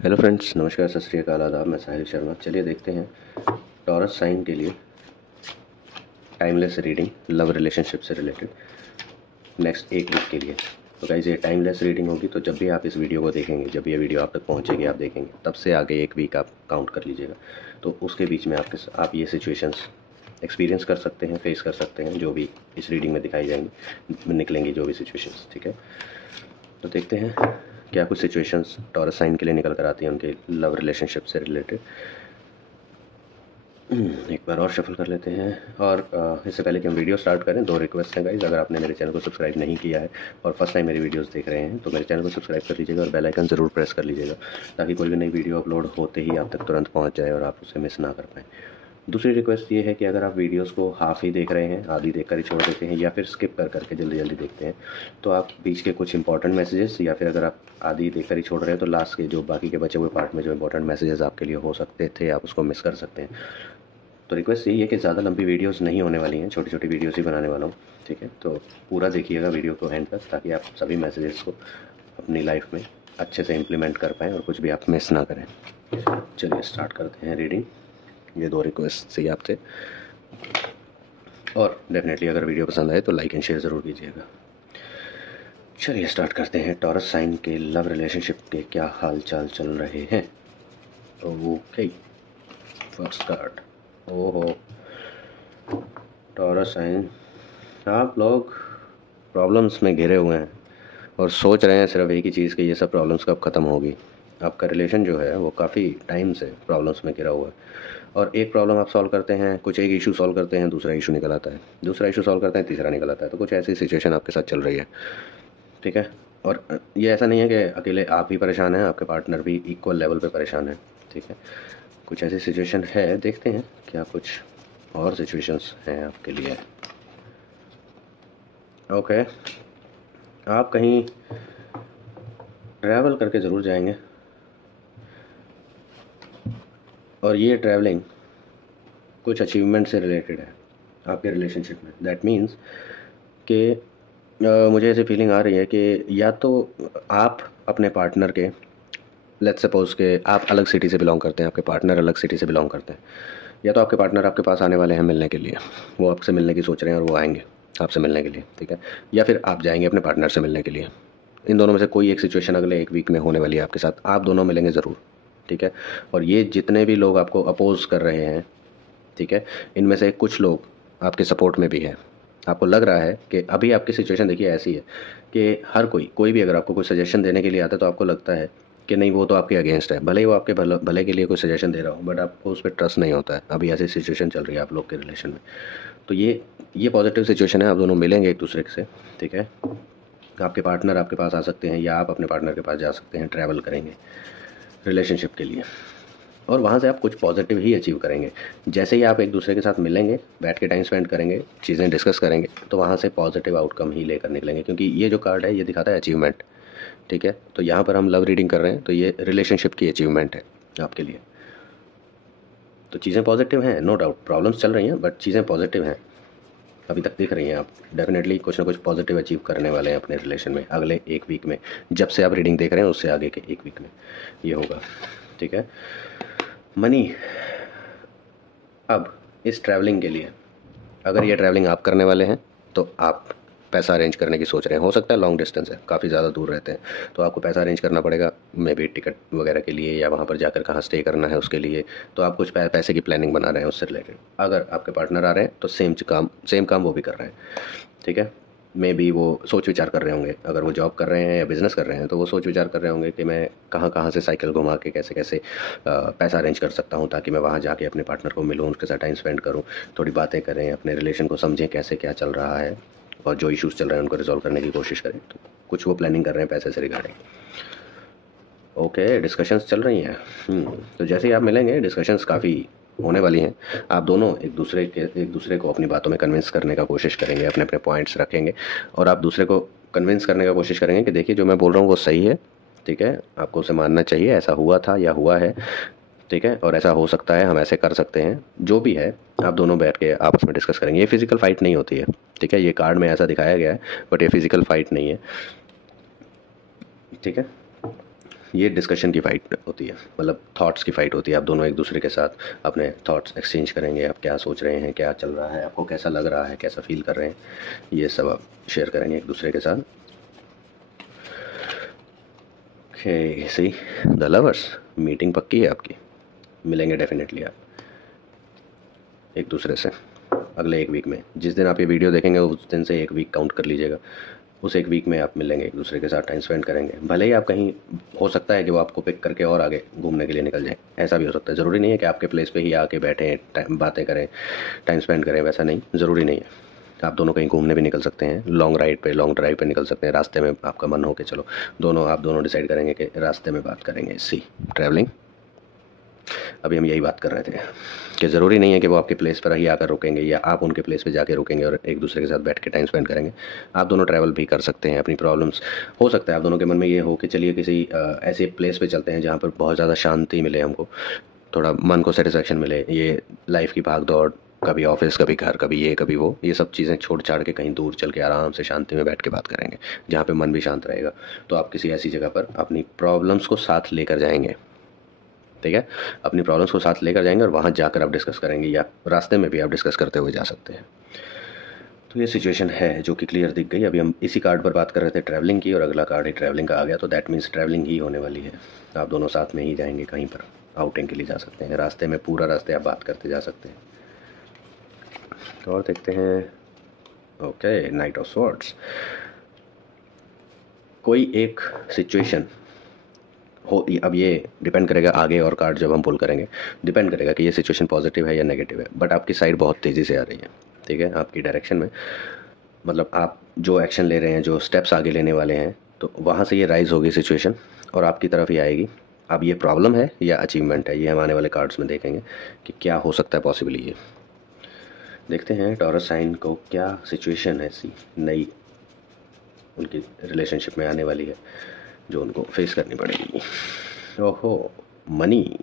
Hello friends, नमस्कार, सत श्री अकाल, आदाब। मैं साहिल शर्मा। चलिए देखते हैं टॉरस साइन के लिए टाइमलेस रीडिंग लव रिलेशनशिप से रिलेटेड नेक्स्ट एक वीक के लिए। तो गाइस, ये टाइमलेस रीडिंग होगी, तो जब भी आप इस वीडियो को देखेंगे, जब ये वीडियो आप तक पहुंचेगी, आप देखेंगे, तब से आगे एक वीक आप काउंट कर लीजिएगा। तो उसके बीच में आप ये सिचुएशंस एक्सपीरियंस कर सकते हैं, फेस कर सकते हैं, जो भी इस रीडिंग में दिखाई जाएंगी, निकलेंगी जो भी सिचुएशंस। ठीक है, तो देखते हैं क्या कुछ सिचुएशंस टॉरस साइन के लिए निकल कर आती हैं उनके लव रिलेशनशिप से रिलेटेड। एक बार और शफल कर लेते हैं। और इससे पहले कि हम वीडियो स्टार्ट करें, दो रिक्वेस्ट हैं गाइज। अगर आपने मेरे चैनल को सब्सक्राइब नहीं किया है और फर्स्ट टाइम मेरी वीडियोस देख रहे हैं, तो मेरे चैनल को सब्सक्राइब कर लीजिएगा और बेल आइकन ज़रूर प्रेस कर लीजिएगा, ताकि कोई भी नई वीडियो अपलोड होते ही आप तक तुरंत पहुंच जाए और आप उसे मिस ना कर पाएँ। दूसरी रिक्वेस्ट ये है कि अगर आप वीडियोस को हाफ़ ही देख रहे हैं, आधी देख कर ही छोड़ देते हैं, या फिर स्किप कर करके जल्दी जल्दी देखते हैं, तो आप बीच के कुछ इंपॉर्टेंट मैसेजेस, या फिर अगर आप आधी देख कर ही छोड़ रहे हैं, तो लास्ट के जो बाकी के बचे हुए पार्ट में जो इंपॉर्टेंट मैसेजेस आपके लिए हो सकते थे, आप उसको मिस कर सकते हैं। तो रिक्वेस्ट यही है कि ज़्यादा लंबी वीडियोस नहीं होने वाली हैं, छोटी छोटी वीडियोस ही बनाने वाला हूँ। ठीक है, तो पूरा देखिएगा वीडियो को एंड तक, ताकि आप सभी मैसेजेस को अपनी लाइफ में अच्छे से इम्प्लीमेंट कर पाएँ और कुछ भी आप मिस ना करें। चलिए स्टार्ट करते हैं रीडिंग। ये दो रिक्वेस्ट से आपसे, और डेफिनेटली अगर वीडियो पसंद आए तो लाइक एंड शेयर ज़रूर कीजिएगा। चलिए स्टार्ट करते हैं। टॉरस साइन के लव रिलेशनशिप के क्या हाल चाल चल रहे हैं। Okay, first card. ओहो, टॉरस साइन, आप लोग प्रॉब्लम्स में घिरे हुए हैं और सोच रहे हैं सिर्फ एक ही चीज़ कि ये सब प्रॉब्लम्स कब ख़त्म होगी। आपका रिलेशन जो है वो काफ़ी टाइम से प्रॉब्लम्स में घिरा हुआ है, और एक प्रॉब्लम आप सॉल्व करते हैं, कुछ एक इशू सॉल्व करते हैं, दूसरा इशू निकल आता है, दूसरा इशू सॉल्व करते हैं, तीसरा निकल आता है। तो कुछ ऐसी सिचुएशन आपके साथ चल रही है। ठीक है, और ये ऐसा नहीं है कि अकेले आप ही परेशान हैं, आपके पार्टनर भी इक्वल लेवल पे परेशान है। ठीक है, कुछ ऐसी सिचुएशन है, देखते हैं क्या कुछ और सिचुएशंस हैं आपके लिए। ओके, आप कहीं ट्रैवल करके ज़रूर जाएंगे, और ये ट्रैवलिंग कुछ अचीवमेंट से रिलेटेड है आपके रिलेशनशिप में। दैट मीन्स कि मुझे ऐसी फीलिंग आ रही है कि या तो आप अपने पार्टनर के, लेट्स सपोज के आप अलग सिटी से बिलोंग करते हैं, आपके पार्टनर अलग सिटी से बिलोंग करते हैं, या तो आपके पार्टनर आपके पास आने वाले हैं मिलने के लिए, वो आपसे मिलने की सोच रहे हैं और वो आएंगे आपसे मिलने के लिए। ठीक है, या फिर आप जाएंगे अपने पार्टनर से मिलने के लिए। इन दोनों में से कोई एक सिचुएशन अगले एक वीक में होने वाली है आपके साथ, आप दोनों मिलेंगे ज़रूर। ठीक है, और ये जितने भी लोग आपको अपोज कर रहे हैं, ठीक है, इनमें से कुछ लोग आपके सपोर्ट में भी है। आपको लग रहा है कि अभी आपकी सिचुएशन देखिए ऐसी है कि हर कोई भी अगर आपको कोई सजेशन देने के लिए आता है, तो आपको लगता है कि नहीं, वो तो आपके अगेंस्ट है, भले ही वो आपके भले के लिए कोई सजेशन दे रहा हो, बट आपको उस पर ट्रस्ट नहीं होता है। अभी ऐसी सिचुएशन चल रही है आप लोग के रिलेशन में। तो ये पॉजिटिव सिचुएशन है, आप दोनों मिलेंगे एक दूसरे से। ठीक है, आपके पार्टनर आपके पास आ सकते हैं, या आप अपने पार्टनर के पास जा सकते हैं, ट्रैवल करेंगे रिलेशनशिप के लिए, और वहाँ से आप कुछ पॉजिटिव ही अचीव करेंगे। जैसे ही आप एक दूसरे के साथ मिलेंगे, बैठ के टाइम स्पेंड करेंगे, चीज़ें डिस्कस करेंगे, तो वहाँ से पॉजिटिव आउटकम ही लेकर निकलेंगे, क्योंकि ये जो कार्ड है ये दिखाता है अचीवमेंट। ठीक है, तो यहाँ पर हम लव रीडिंग कर रहे हैं, तो ये रिलेशनशिप की अचीवमेंट है आपके लिए। तो चीज़ें पॉजिटिव हैं, नो डाउट। प्रॉब्लम्स चल रही हैं, बट चीज़ें पॉजिटिव हैं अभी तक दिख रही हैं। आप डेफिनेटली कुछ ना कुछ पॉजिटिव अचीव करने वाले हैं अपने रिलेशन में अगले एक वीक में। जब से आप रीडिंग देख रहे हैं उससे आगे के एक वीक में ये होगा। ठीक है, मनी। अब इस ट्रैवलिंग के लिए, अगर ये ट्रैवलिंग आप करने वाले हैं, तो आप पैसा अरेंज करने की सोच रहे हैं। हो सकता है लॉन्ग डिस्टेंस है, काफ़ी ज़्यादा दूर रहते हैं, तो आपको पैसा अरेंज करना पड़ेगा, मे बी टिकट वगैरह के लिए, या वहाँ पर जाकर कहाँ स्टे करना है उसके लिए। तो आप कुछ पैसे की प्लानिंग बना रहे हैं उससे रिलेटेड। अगर आपके पार्टनर आ रहे हैं तो सेम काम वो भी कर रहे हैं। ठीक है, मे बी वो सोच विचार कर रहे होंगे, अगर वो जॉब कर रहे हैं या बिज़नेस कर रहे हैं, तो वो सोच विचार कर रहे होंगे कि मैं कहाँ कहाँ से साइकिल घुमा के कैसे कैसे पैसा अरेंज कर सकता हूँ, ताकि मैं वहाँ जाके अपने पार्टनर को मिलूँ, उसके साथ टाइम स्पेंड करूँ, थोड़ी बातें करें, अपने रिलेशन को समझें कैसे क्या चल रहा है, और जो इश्यूज़ चल रहे हैं उनको रिजॉल्व करने की कोशिश करें। तो कुछ वो प्लानिंग कर रहे हैं पैसे से रिगार्डिंग। ओके, डिस्कशंस चल रही हैं। तो जैसे ही आप मिलेंगे, डिस्कशंस काफ़ी होने वाली हैं। आप दोनों एक दूसरे को अपनी बातों में कन्विंस करने का कोशिश करेंगे, अपने अपने पॉइंट्स रखेंगे, और आप दूसरे को कन्विंस करने का कोशिश करेंगे कि देखिए जो मैं बोल रहा हूँ वो सही है। ठीक है, आपको उसे मानना चाहिए, ऐसा हुआ था या हुआ है। ठीक है, और ऐसा हो सकता है, हम ऐसे कर सकते हैं, जो भी है आप दोनों बैठ के आपस में डिस्कस करेंगे। ये फिजिकल फाइट नहीं होती है। ठीक है, ये कार्ड में ऐसा दिखाया गया है, बट ये फिजिकल फाइट नहीं है। ठीक है, ये डिस्कशन की फ़ाइट होती है, मतलब थॉट्स की फ़ाइट होती है। आप दोनों एक दूसरे के साथ अपने थॉट्स एक्सचेंज करेंगे, आप क्या सोच रहे हैं, क्या चल रहा है, आपको कैसा लग रहा है, कैसा फील कर रहे हैं, ये सब आप शेयर करेंगे एक दूसरे के साथ। Okay, see the lovers, meeting पक्की है आपकी, मिलेंगे डेफिनेटली आप एक दूसरे से अगले एक वीक में। जिस दिन आप ये वीडियो देखेंगे उस दिन से एक वीक काउंट कर लीजिएगा। उस एक वीक में आप मिलेंगे एक दूसरे के साथ, टाइम स्पेंड करेंगे। भले ही आप कहीं, हो सकता है कि वो आपको पिक करके और आगे घूमने के लिए निकल जाए, ऐसा भी हो सकता है। ज़रूरी नहीं है कि आपके प्लेस पे ही आके बैठें, बातें करें, टाइम स्पेंड करें, वैसा नहीं, ज़रूरी नहीं है। आप दोनों कहीं घूमने भी निकल सकते हैं, लॉन्ग राइड पे, लॉन्ग ड्राइव पे निकल सकते हैं। रास्ते में आपका मन हो के चलो, आप दोनों डिसाइड करेंगे कि रास्ते में बात करेंगे। सी ट्रैवलिंग, अभी हम यही बात कर रहे थे कि ज़रूरी नहीं है कि वो आपके प्लेस पर ही आकर रुकेंगे या आप उनके प्लेस पे जाके रुकेंगे और एक दूसरे के साथ बैठ के टाइम स्पेंड करेंगे। आप दोनों ट्रैवल भी कर सकते हैं। अपनी प्रॉब्लम्स, हो सकता है आप दोनों के मन में ये हो कि चलिए किसी ऐसे प्लेस पे चलते हैं जहाँ पर बहुत ज़्यादा शांति मिले, हमको थोड़ा मन को सेटिस्फेक्शन मिले। ये लाइफ की भाग दौड़, कभी ऑफिस, कभी घर, कभी ये कभी वो, ये सब चीज़ें छोड़ छाड़ के कहीं दूर चल के आराम से शांति में बैठ के बात करेंगे, जहाँ पे मन भी शांत रहेगा। तो आप किसी ऐसी जगह पर अपनी प्रॉब्लम्स को साथ लेकर जाएंगे, ठीक है, अपनी प्रॉब्लम्स को साथ लेकर जाएंगे और वहाँ जाकर आप डिस्कस करेंगे, या रास्ते में भी आप डिस्कस करते हुए जा सकते हैं। तो ये सिचुएशन है जो कि क्लियर दिख गई। अभी हम इसी कार्ड पर बात कर रहे थे ट्रैवलिंग की, और अगला कार्ड ही ट्रैवलिंग का आ गया, तो दैट मीन्स ट्रैवलिंग ही होने वाली है। आप दोनों साथ में ही जाएंगे, कहीं पर आउटिंग के लिए जा सकते हैं, रास्ते में पूरा रास्ते आप बात करते जा सकते हैं। तो और देखते हैं। ओके, नाइट ऑफ स्वॉर्ड्स, कोई एक सिचुएशन हो, अब ये डिपेंड करेगा आगे और कार्ड जब हम पुल करेंगे, डिपेंड करेगा कि ये सिचुएशन पॉजिटिव है या नेगेटिव है। बट आपकी साइड बहुत तेज़ी से आ रही है, ठीक है, आपकी डायरेक्शन में, मतलब आप जो एक्शन ले रहे हैं, जो स्टेप्स आगे लेने वाले हैं, तो वहाँ से ये राइज होगी सिचुएशन और आपकी तरफ ही आएगी। अब ये प्रॉब्लम है या अचीवमेंट है, ये हम आने वाले कार्ड्स में देखेंगे कि क्या हो सकता है पॉसिबली। ये देखते हैं टॉरस साइन को क्या सिचुएशन है सी नई उनकी रिलेशनशिप में आने वाली है, जो उनको फेस करनी पड़ेगी। ओहो, मनी,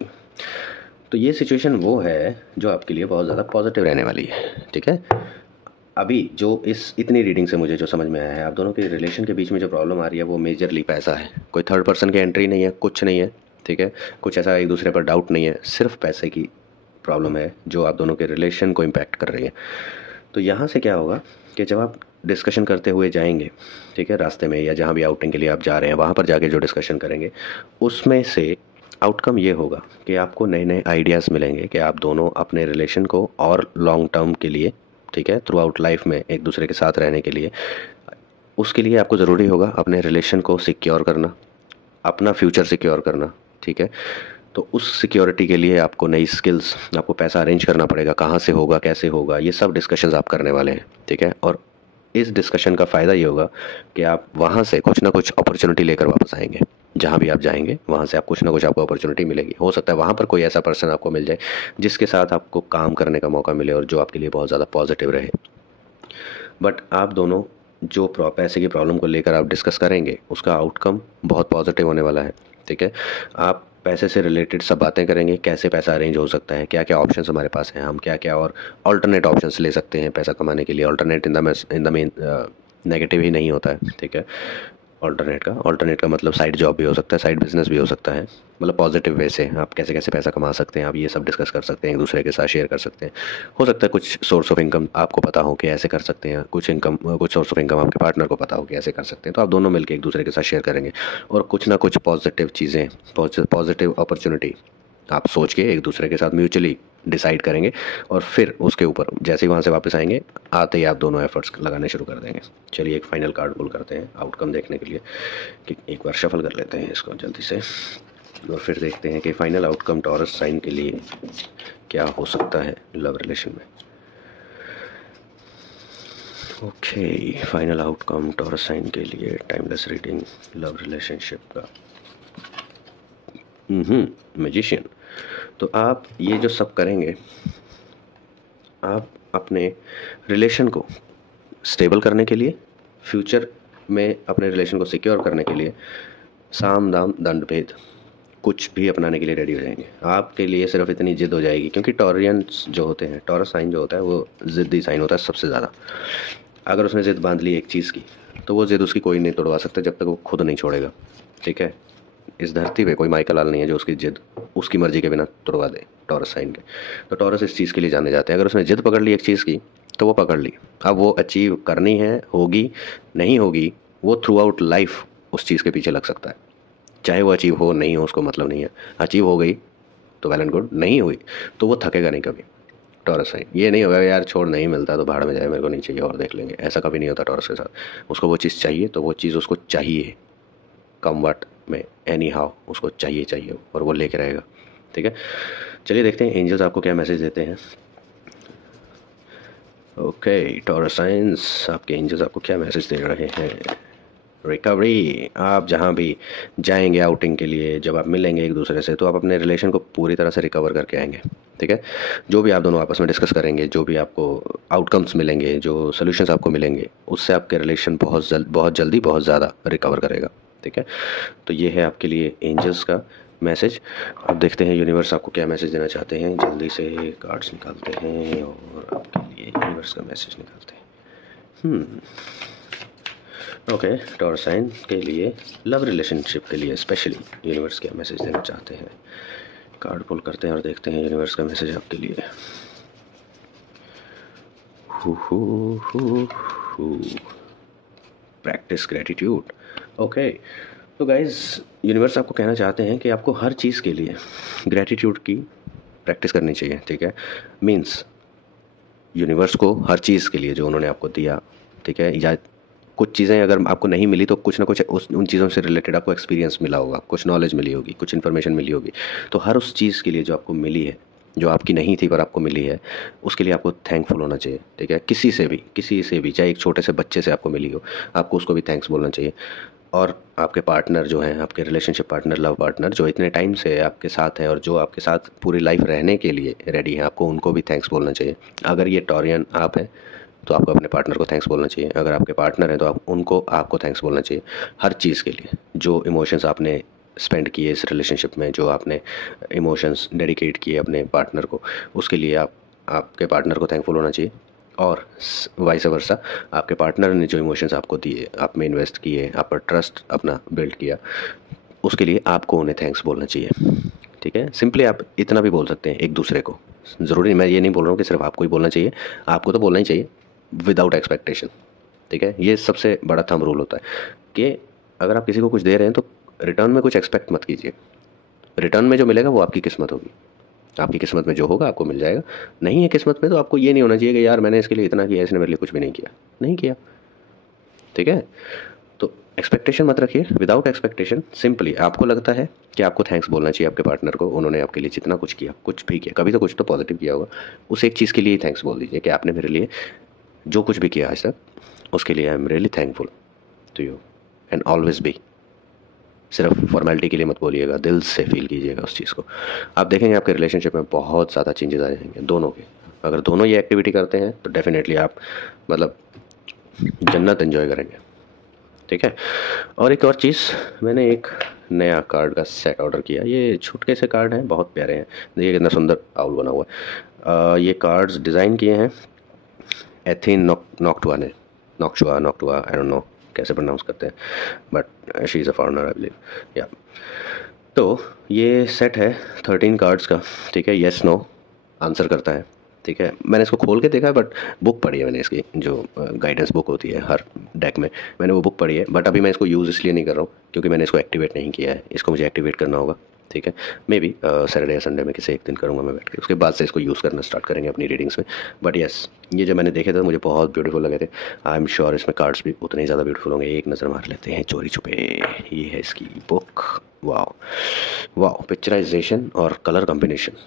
तो ये सिचुएशन वो है जो आपके लिए बहुत ज़्यादा पॉजिटिव रहने वाली है, ठीक है। अभी जो इस इतनी रीडिंग से मुझे जो समझ में आया है, आप दोनों के रिलेशन के बीच में जो प्रॉब्लम आ रही है वो मेजरली पैसा है। कोई थर्ड पर्सन की एंट्री नहीं है, कुछ नहीं है, ठीक है, कुछ ऐसा एक दूसरे पर डाउट नहीं है, सिर्फ पैसे की प्रॉब्लम है जो आप दोनों के रिलेशन को इम्पैक्ट कर रही है। तो यहाँ से क्या होगा कि जब आप डिस्कशन करते हुए जाएंगे, ठीक है, रास्ते में या जहाँ भी आउटिंग के लिए आप जा रहे हैं, वहाँ पर जाके जो डिस्कशन करेंगे, उसमें से आउटकम ये होगा कि आपको नए नए आइडियाज़ मिलेंगे कि आप दोनों अपने रिलेशन को और लॉन्ग टर्म के लिए, ठीक है, थ्रू आउट लाइफ में एक दूसरे के साथ रहने के लिए, उसके लिए आपको ज़रूरी होगा अपने रिलेशन को सिक्योर करना, अपना फ्यूचर सिक्योर करना, ठीक है। तो उस सिक्योरिटी के लिए आपको नई स्किल्स, आपको पैसा अरेंज करना पड़ेगा, कहाँ से होगा, कैसे होगा, ये सब डिस्कशंस आप करने वाले हैं, ठीक है। और इस डिस्कशन का फ़ायदा ये होगा कि आप वहाँ से कुछ ना कुछ अपॉर्चुनिटी लेकर वापस आएंगे। जहाँ भी आप जाएंगे वहाँ से आप कुछ ना कुछ आपको अपॉर्चुनिटी मिलेगी। हो सकता है वहाँ पर कोई ऐसा पर्सन आपको मिल जाए जिसके साथ आपको काम करने का मौका मिले और जो आपके लिए बहुत ज़्यादा पॉजिटिव रहे। बट आप दोनों जो पैसे की प्रॉब्लम को लेकर आप डिस्कस करेंगे, उसका आउटकम बहुत पॉजिटिव होने वाला है, ठीक है। आप पैसे से रिलेटेड सब बातें करेंगे, कैसे पैसा अरेंज हो सकता है, क्या क्या ऑप्शंस हमारे पास हैं, हम क्या क्या और अल्टरनेट ऑप्शंस ले सकते हैं पैसा कमाने के लिए। Alternate in the main negative ही नहीं होता है, ठीक है। ऑल्टरनेट का मतलब साइड जॉब भी हो सकता है, साइड बिजनेस भी हो सकता है, मतलब पॉजिटिव वे से आप कैसे कैसे पैसा कमा सकते हैं, आप ये सब डिस्कस कर सकते हैं, एक दूसरे के साथ शेयर कर सकते हैं। हो सकता है कुछ सोर्स ऑफ इनकम आपको पता हो कि ऐसे कर सकते हैं, कुछ सोर्स ऑफ इनकम आपके पार्टनर को पता हो कि ऐसे कर सकते हैं, तो आप दोनों मिलकर एक दूसरे के साथ शेयर करेंगे और कुछ ना कुछ पॉजिटिव चीज़ें, पॉजिटिव अपॉर्चुनिटी आप सोच के एक दूसरे के साथ म्यूचुअली डिसाइड करेंगे और फिर उसके ऊपर जैसे ही वहाँ से वापस आएंगे, आते ही आप दोनों एफर्ट्स लगाने शुरू कर देंगे। चलिए एक फाइनल कार्ड पुल करते हैं आउटकम देखने के लिए, कि एक बार शफल कर लेते हैं इसको जल्दी से और फिर देखते हैं कि फाइनल आउटकम टॉरस साइन के लिए क्या हो सकता है लव रिलेशन में। Okay, final outcome Taurus sign के लिए टाइमलेस रीडिंग लव रिलेशनशिप का। मैजिशियन, तो आप ये जो सब करेंगे, आप अपने रिलेशन को स्टेबल करने के लिए, फ्यूचर में अपने रिलेशन को सिक्योर करने के लिए साम दाम दंड भेद कुछ भी अपनाने के लिए रेडी हो जाएंगे। आपके लिए सिर्फ इतनी जिद हो जाएगी, क्योंकि टॉरियंस जो होते हैं, टॉरस साइन जो होता है वो ज़िद्दी साइन होता है सबसे ज़्यादा। अगर उसने ज़िद बांध ली एक चीज़ की, तो वो ज़िद उसकी कोई नहीं तोड़वा सकता जब तक वो खुद नहीं छोड़ेगा, ठीक है। इस धरती पे कोई माइकल लाल नहीं है जो उसकी जिद उसकी मर्जी के बिना तुड़वा दे टॉरस साइन के। तो टॉरस इस चीज़ के लिए जाने जाते हैं, अगर उसने जिद पकड़ ली एक चीज़ की तो वो पकड़ ली। अब वो अचीव करनी है, होगी नहीं होगी, वो थ्रू आउट लाइफ उस चीज़ के पीछे लग सकता है, चाहे वो अचीव हो नहीं हो उसको मतलब नहीं है। अचीव हो गई तो वेल एंड गुड, नहीं हुई तो वो थकेगा नहीं कभी। टॉरस साइन ये नहीं होगा यार छोड़ नहीं मिलता तो भाड़ में जाए, मेरे को नहीं चाहिए और देख लेंगे, ऐसा कभी नहीं होता टॉरस के साथ। उसको वो चीज़ चाहिए तो वो चीज़ उसको चाहिए, come what may any how उसको चाहिए चाहिए और वो लेके रहेगा। ठीक है, चलिए देखते हैं एंजल्स आपको क्या मैसेज देते हैं। ओके टॉरस साइंस, आपके एंजल्स आपको क्या मैसेज दे रहे हैं। रिकवरी, आप जहाँ भी जाएंगे आउटिंग के लिए, जब आप मिलेंगे एक दूसरे से तो आप अपने रिलेशन को पूरी तरह से रिकवर करके आएंगे। ठीक है, जो भी आप दोनों आपस में डिस्कस करेंगे, जो भी आपको आउटकम्स मिलेंगे, जो सोल्यूशंस आपको मिलेंगे, उससे आपके रिलेशन बहुत जल्दी बहुत ज़्यादा रिकवर करेगा। ठीक है, तो ये है आपके लिए एंजल्स का मैसेज। अब देखते हैं यूनिवर्स आपको क्या मैसेज देना चाहते हैं। जल्दी से कार्ड्स निकालते हैं और आपके लिए यूनिवर्स का मैसेज निकालते हैं। ओके, टॉरस साइन के लिए लव रिलेशनशिप के लिए स्पेशली यूनिवर्स क्या मैसेज देना चाहते हैं। कार्ड पुल करते हैं और देखते हैं यूनिवर्स का मैसेज आपके लिए। Practice gratitude. ओके, तो गाइज यूनिवर्स आपको कहना चाहते हैं कि आपको हर चीज़ के लिए ग्रेटिट्यूड की प्रैक्टिस करनी चाहिए। ठीक है, मीन्स यूनिवर्स को हर चीज़ के लिए जो उन्होंने आपको दिया, ठीक है, या कुछ चीज़ें अगर आपको नहीं मिली तो कुछ ना कुछ उन चीज़ों से रिलेटेड आपको एक्सपीरियंस मिला होगा, कुछ नॉलेज मिली होगी, कुछ इन्फॉर्मेशन मिली होगी। तो हर उस चीज़ के लिए जो आपको मिली है, जो आपकी नहीं थी पर आपको मिली है, उसके लिए आपको थैंकफुल होना चाहिए। ठीक है, किसी से भी चाहे एक छोटे से बच्चे से आपको मिली हो, आपको उसको भी थैंक्स बोलना चाहिए। और आपके पार्टनर जो हैं, आपके रिलेशनशिप पार्टनर, लव पार्टनर जो इतने टाइम से आपके साथ हैं और जो आपके साथ पूरी लाइफ रहने के लिए रेडी हैं, आपको उनको भी थैंक्स बोलना चाहिए। अगर ये टॉरियन आप हैं तो आपको अपने पार्टनर को थैंक्स बोलना चाहिए, अगर आपके पार्टनर हैं तो आपको थैंक्स बोलना चाहिए हर चीज़ के लिए। जो इमोशंस आपने स्पेंड किए इस रिलेशनशिप में, जो आपने इमोशंस डेडिकेट किए अपने पार्टनर को, उसके लिए आपके पार्टनर को थैंकफुल होना चाहिए। और वाइस वर्सा, आपके पार्टनर ने जो इमोशंस आपको दिए, आप में इन्वेस्ट किए, आप पर ट्रस्ट अपना बिल्ड किया, उसके लिए आपको उन्हें थैंक्स बोलना चाहिए। ठीक है, सिंपली आप इतना भी बोल सकते हैं एक दूसरे को। ज़रूरी मैं ये नहीं बोल रहा हूँ कि सिर्फ आपको ही बोलना चाहिए, आपको तो बोलना ही चाहिए विदाउट एक्सपेक्टेशन। ठीक है, ये सबसे बड़ा थंब रूल होता है कि अगर आप किसी को कुछ दे रहे हैं तो रिटर्न में कुछ एक्सपेक्ट मत कीजिए। रिटर्न में जो मिलेगा वो आपकी किस्मत होगी, आपकी किस्मत में जो होगा आपको मिल जाएगा। नहीं है किस्मत में तो आपको ये नहीं होना चाहिए कि यार मैंने इसके लिए इतना किया, इसने मेरे लिए कुछ भी नहीं किया, नहीं किया। ठीक है, तो एक्सपेक्टेशन मत रखिए। विदाउट एक्सपेक्टेशन सिंपली आपको लगता है कि आपको थैंक्स बोलना चाहिए आपके पार्टनर को, उन्होंने आपके लिए जितना कुछ किया, कुछ भी किया, कभी तो कुछ तो पॉजिटिव किया होगा, उस एक चीज़ के लिए ही थैंक्स बोल दीजिए कि आपने मेरे लिए जो कुछ भी किया आज तक, उसके लिए I am really thankful to you and always be. सिर्फ फॉर्मेलिटी के लिए मत बोलिएगा, दिल से फील कीजिएगा उस चीज़ को। आप देखेंगे आपके रिलेशनशिप में बहुत ज़्यादा चेंजेस आ जाएंगे दोनों के। अगर दोनों ये एक्टिविटी करते हैं तो डेफिनेटली आप मतलब जन्नत एंजॉय करेंगे। ठीक है, और एक और चीज़, मैंने एक नया कार्ड का सेट ऑर्डर किया। ये छोटे से कार्ड हैं, बहुत प्यारे हैं, देखिए कितना सुंदर आउल बना हुआ है। ये कार्ड्स डिज़ाइन किए हैं एथिन नॉक्टुआ ने, नॉक्चुआ आई डोंट नो कैसे प्रोनाउंस करते हैं, but she is a foreigner I believe, या। तो ये सेट है 13 कार्ड्स का। ठीक है, येस नो आंसर करता है। ठीक है, मैंने इसको खोल के देखा है, बट बुक पढ़ी है मैंने इसकी, जो गाइडेंस बुक होती है हर डेक में, मैंने वो बुक पढ़ी है। बट अभी मैं इसको यूज़ इसलिए नहीं कर रहा हूँ क्योंकि मैंने इसको एक्टिवेट नहीं किया है, इसको मुझे एक्टिवेट करना होगा। ठीक है, मे बी सैटरडे या संडे में किसी एक दिन करूँगा मैं बैठ के, उसके बाद से इसको यूज़ करना स्टार्ट करेंगे अपनी रीडिंग्स में। बट यस, ये जो मैंने देखे थे मुझे बहुत ब्यूटीफुल लगे थे। आई एम श्योर इसमें कार्ड्स भी उतने ही ज़्यादा ब्यूटीफुल होंगे। एक नज़र मार लेते हैं चोरी छुपे। ये है इसकी बुक। वाओ वाओ, पिक्चराइजेशन और कलर कॉम्बिनेशन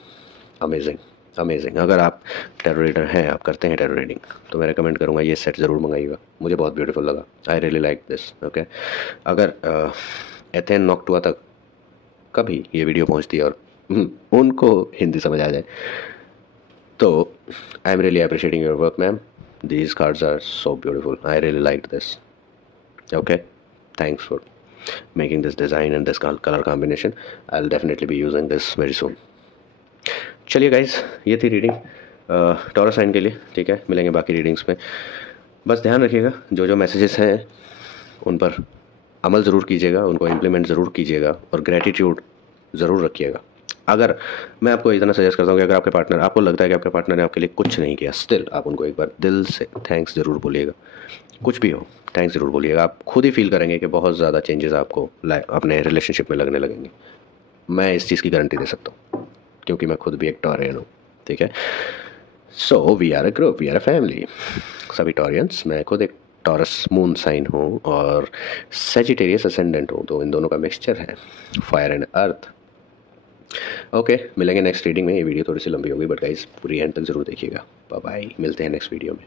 अमेजिंग अमेजिंग। अगर आप टैरो रीडर हैं, आप करते हैं टैरो रीडिंग, तो मैं रेकमेंड करूँगा ये सेट ज़रूर मंगाइएगा, मुझे बहुत ब्यूटीफुल लगा। आई रियली लाइक दिस। ओके, अगर एथेन नॉक्टुआ तक कभी ये वीडियो पहुंचती है और उनको हिंदी समझ आ जाए तो I am really appreciating your work ma'am. These cards are so beautiful, I really like this. Okay, thanks for making this design and this colour combination. I will definitely be using this very soon. चलिए guys, ये थी reading taurus sign के लिए। ठीक है, मिलेंगे बाकी readings में। बस ध्यान रखिएगा जो जो मैसेजेस हैं उन पर अमल ज़रूर कीजिएगा, उनको इम्प्लीमेंट ज़रूर कीजिएगा और ग्रेटिट्यूड ज़रूर रखिएगा। अगर मैं आपको इतना सजेस्ट करता हूँ कि अगर आपके पार्टनर, आपको लगता है कि आपके पार्टनर ने आपके लिए कुछ नहीं किया, स्टिल आप उनको एक बार दिल से थैंक्स ज़रूर बोलिएगा। कुछ भी हो, थैंक्स ज़रूर बोलिएगा। आप खुद ही फील करेंगे कि बहुत ज़्यादा चेंजेस आपको अपने रिलेशनशिप में लगने लगेंगे। मैं इस चीज़ की गारंटी दे सकता हूँ, क्योंकि मैं खुद भी एक टॉरियन हूँ। ठीक है, so we are a group, we are a family, सभी टॉरियंस। मैं खुद एक टॉरस मून साइन हूँ और सेजिटेरियस असेंडेंट हूँ, तो इन दोनों का मिक्सचर है, फायर एंड अर्थ। ओके, मिलेंगे नेक्स्ट रीडिंग में। ये वीडियो थोड़ी सी लंबी होगी, बट गाइस पूरी एंड तक जरूर देखिएगा। बाय बाय, मिलते हैं नेक्स्ट वीडियो में।